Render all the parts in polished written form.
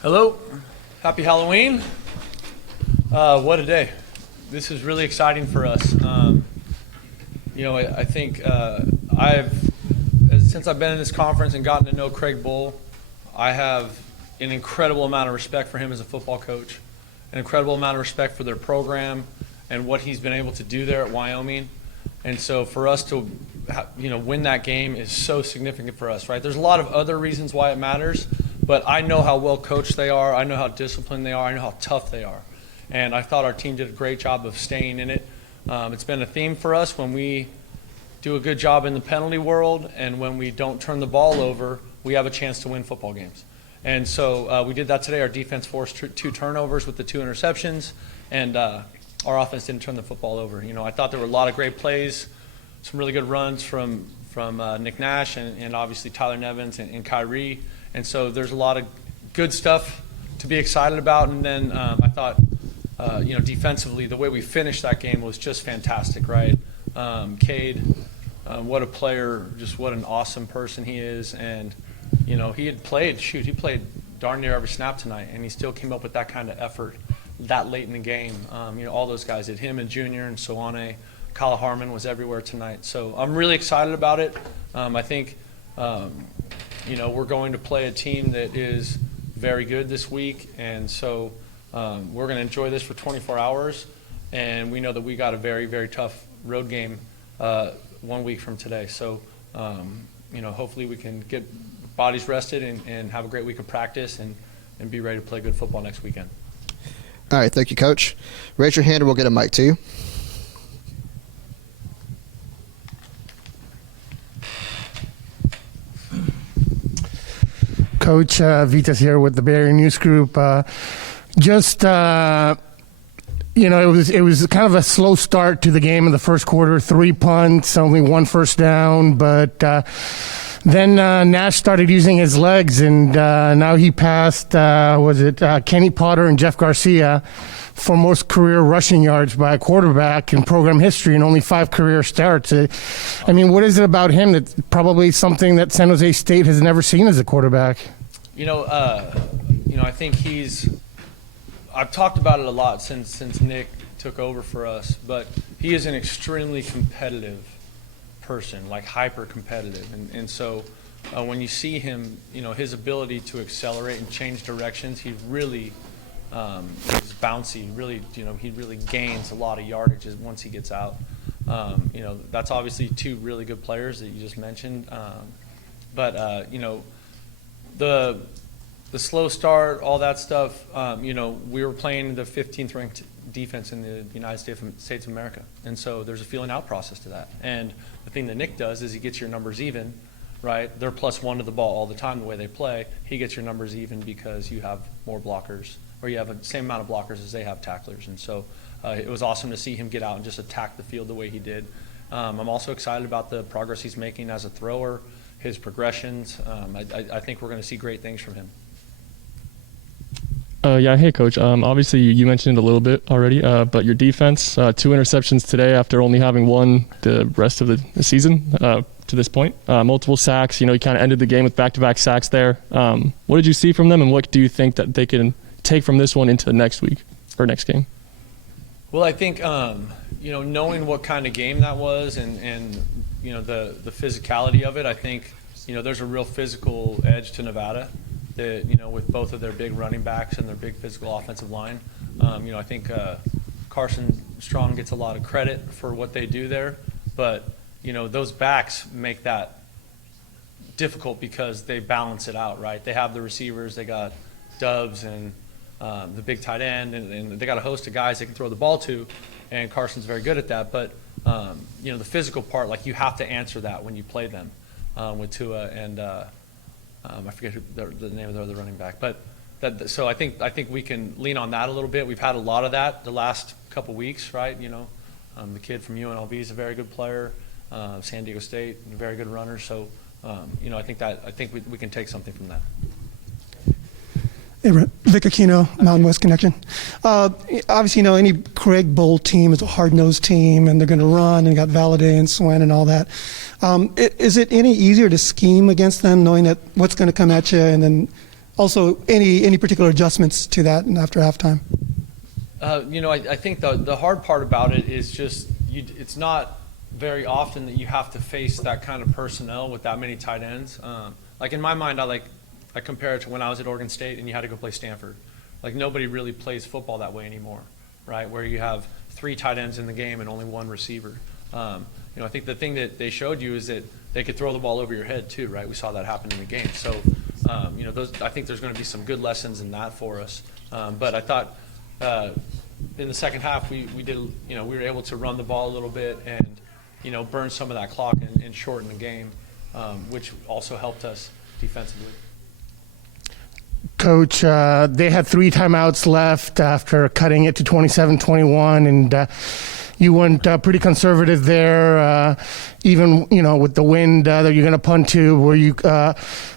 Hello, happy Halloween. What a day. This is really exciting for us. I think since I've been in this conference and gotten to know Craig Bull, I have an incredible amount of respect for him as a football coach, an incredible amount of respect for their program and what he's been able to do there at Wyoming. And so for us to win that game is so significant for us, right? There's a lot of other reasons why it matters, but I know how well coached they are. I know how disciplined they are. I know how tough they are. And I thought our team did a great job of staying in it. It's been a theme for us when we do a good job in the penalty world, and when we don't turn the ball over, we have a chance to win football games. And so we did that today. Our defense forced 2 turnovers with the 2 interceptions, and our offense didn't turn the football over. I thought there were a lot of great plays, some really good runs from Nick Nash and obviously Tyler Nevins and Kyrie. And so there's a lot of good stuff to be excited about. And then I thought, defensively, the way we finished that game was just fantastic, right? Cade, what a player, just what an awesome person he is. And, he played darn near every snap tonight, and he still came up with that kind of effort that late in the game. All those guys did, him and Junior and Soane. Kyle Harmon was everywhere tonight. So I'm really excited about it. I think, we're going to play a team that is very good this week, and so we're going to enjoy this for 24 hours, and we know that we got a very, very tough road game 1 week from today. So, hopefully we can get bodies rested and have a great week of practice and be ready to play good football next weekend. All right, thank you, Coach. Raise your hand and we'll get a mic to you. Coach, Vitas here with the Bay Area News Group. It was kind of a slow start to the game in the first quarter. 3 punts, only 1 first down, but then Nash started using his legs, and now he passed, Kenny Potter and Jeff Garcia for most career rushing yards by a quarterback in program history, and only 5 career starts. What is it about him that's probably something that San Jose State has never seen as a quarterback? I think I've talked about it a lot since Nick took over for us, but he is an extremely competitive person, like hyper competitive. And so when you see him, his ability to accelerate and change directions, he really is bouncy. Really, he really gains a lot of yardage once he gets out. That's obviously 2 really good players that you just mentioned. The slow start, all that stuff, we were playing the 15th ranked defense in the United States of America. And so there's a feeling out process to that. And the thing that Nick does is he gets your numbers even, right? They're +1 to the ball all the time the way they play. He gets your numbers even because you have more blockers, or you have the same amount of blockers as they have tacklers. And so it was awesome to see him get out and just attack the field the way he did. I'm also excited about the progress he's making as a thrower, his progressions. I think we're going to see great things from him. Hey, Coach. Obviously, you mentioned it a little bit already, but your defense, 2 interceptions today after only having 1 the rest of the season to this point. Multiple sacks. You kind of ended the game with back-to-back sacks there. What did you see from them, and what do you think that they can take from this one into next week or next game? Well, I think, knowing what kind of game that was and the physicality of it, I think, there's a real physical edge to Nevada. That, with both of their big running backs and their big physical offensive line. I think Carson Strong gets a lot of credit for what they do there, but, those backs make that difficult because they balance it out, right? They have the receivers, they got Doves and the big tight end, and they got a host of guys they can throw the ball to, and Carson's very good at that. But, the physical part, like, you have to answer that when you play them with Tua and I forget the name of the other running back, but so I think we can lean on that a little bit. We've had a lot of that the last couple weeks, right? The kid from UNLV is a very good player. San Diego State, a very good runner. So, I think we can take something from that. Hey, Vic Aquino, Mountain West Connection. Obviously, any Craig Bull team is a hard-nosed team, and they're going to run and got Valladay and Swen and all that. Is it any easier to scheme against them, knowing that what's going to come at you, and then also any particular adjustments to that after halftime? I think the hard part about it is just it's not very often that you have to face that kind of personnel with that many tight ends. Like in my mind, I compare it to when I was at Oregon State and you had to go play Stanford. Like nobody really plays football that way anymore, right? Where you have 3 tight ends in the game and only 1 receiver. I think the thing that they showed you is that they could throw the ball over your head too, right? We saw that happen in the game. So, I think there's going to be some good lessons in that for us. But I thought in the second half we were able to run the ball a little bit and burn some of that clock and shorten the game, which also helped us defensively. Coach, they had 3 timeouts left after cutting it to 27-21, and you went pretty conservative there, even with the wind that you're going to punt to.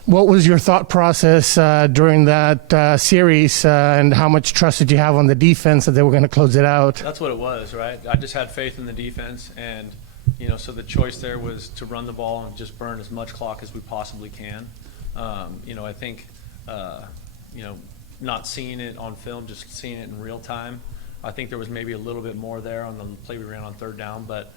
What was your thought process during that series, and how much trust did you have on the defense that they were going to close it out? That's what it was, right? I just had faith in the defense, and so the choice there was to run the ball and just burn as much clock as we possibly can. I think not seeing it on film, just seeing it in real time. I think there was maybe a little bit more there on the play we ran on 3rd down, but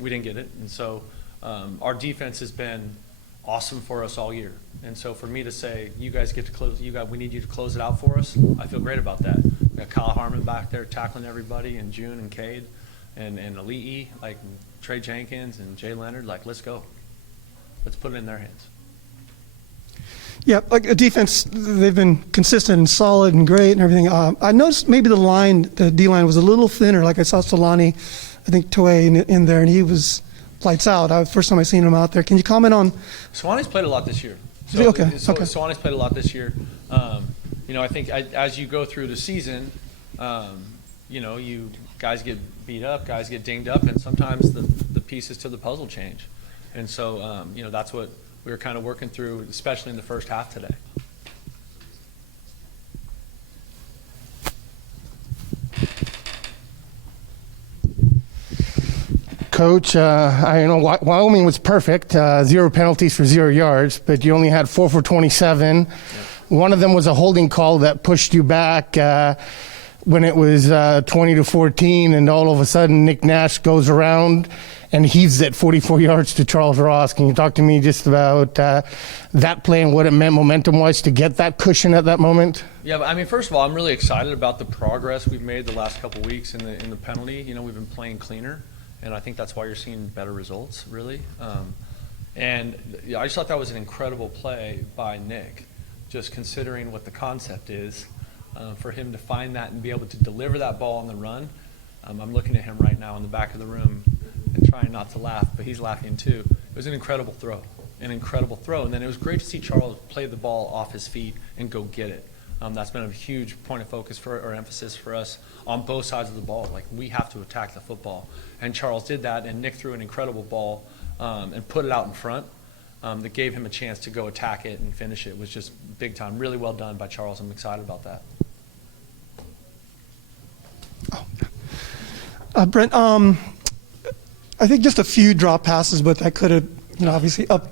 we didn't get it. And so our defense has been awesome for us all year. And so for me to say, you guys get to close, we need you to close it out for us, I feel great about that. We got Kyle Harmon back there tackling everybody, and June and Cade and Ali'i, like Trey Jenkins and Jay Leonard, like let's go. Let's put it in their hands. Yeah, like a defense, they've been consistent and solid and great and everything. I noticed maybe the D-line was a little thinner. Like I saw Solani, I think Toe in there, and he was lights out. First time I seen him out there. Can you comment on? Swani's played a lot this year. Okay. Swani's played a lot this year. I think as you go through the season, you guys get beat up, guys get dinged up, and sometimes the pieces to the puzzle change. And so, that's what we were kind of working through, especially in the first half today. Coach, I know Wyoming was perfect, 0 penalties for 0 yards, but you only had 4 for 27. Yep. One of them was a holding call that pushed you back when it was 20-14, and all of a sudden Nick Nash goes around and heaves it 44 yards to Charles Ross. Can you talk to me just about that play and what it meant momentum-wise to get that cushion at that moment? Yeah, but first of all, I'm really excited about the progress we've made the last couple of weeks in the penalty. We've been playing cleaner, and I think that's why you're seeing better results, really. And I just thought that was an incredible play by Nick, just considering what the concept is, for him to find that and be able to deliver that ball on the run. I'm looking at him right now in the back of the room and trying not to laugh, but he's laughing too. It was an incredible throw. And then it was great to see Charles play the ball off his feet and go get it. That's been a huge point of focus or emphasis for us on both sides of the ball. Like, we have to attack the football. And Charles did that, and Nick threw an incredible ball and put it out in front that gave him a chance to go attack it and finish it. It was just big time. Really well done by Charles. I'm excited about that. Brent, I think just a few drop passes, but I could have, obviously up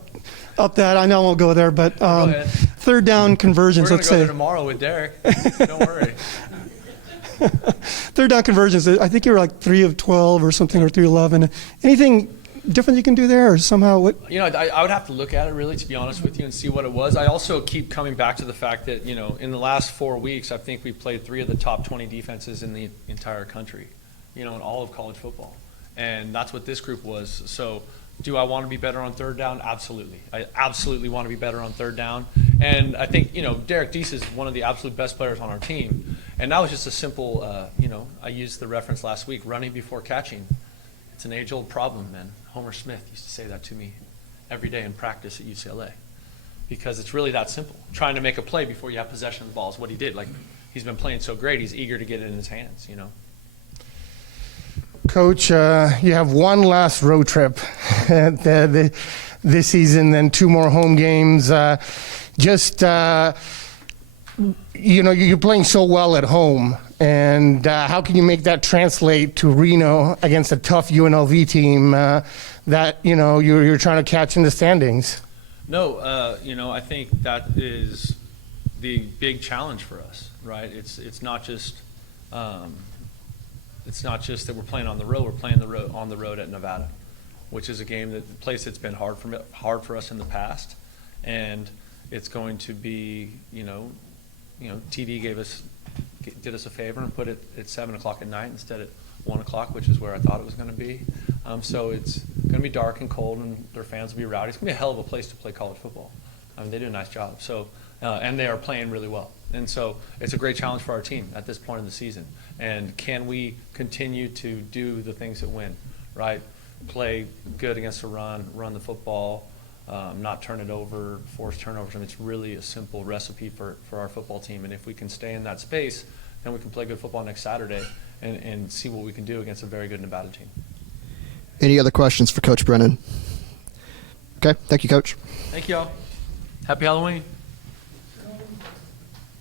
that. I know I won't go there, but Go ahead. 3rd down conversions, We're let's going to go say. there tomorrow with Derek. Don't worry. 3rd down conversions, I think you were like 3 of 12 or something, or 3 of 11. Anything different you can do there, or somehow what? I would have to look at it, really, to be honest with you, and see what it was. I also keep coming back to the fact that, in the last 4 weeks, I think we played 3 of the top 20 defenses in the entire country, in all of college football. And that's what this group was. So do I want to be better on 3rd down? Absolutely. I absolutely want to be better on 3rd down. And I think, Derek Deese is one of the absolute best players on our team. And that was just a simple, I used the reference last week, running before catching. It's an age-old problem, man. Homer Smith used to say that to me every day in practice at UCLA. Because it's really that simple. Trying to make a play before you have possession of the ball is what he did. Like, he's been playing so great, he's eager to get it in his hands, Coach, you have one last road trip this season, then 2 more home games. You're playing so well at home, and how can you make that translate to Reno against a tough UNLV team that you're trying to catch in the standings? No, I think that is the big challenge for us, right? It's not just that we're playing on the road. We're playing on the road at Nevada, which is a game the place that's been hard for us in the past, and it's going to be TD did us a favor and put it at 7 o'clock at night instead of 1 o'clock, which is where I thought it was going to be. So it's going to be dark and cold, and their fans will be rowdy. It's going to be a hell of a place to play college football. I mean, they do a nice job. So, and they are playing really well. And so it's a great challenge for our team at this point in the season. And can we continue to do the things that win, right? Play good against the run the football, not turn it over, force turnovers. I mean, it's really a simple recipe for our football team. And if we can stay in that space, then we can play good football next Saturday and see what we can do against a very good Nevada team. Any other questions for Coach Brennan? Okay, thank you, Coach. Thank you all. Happy Halloween.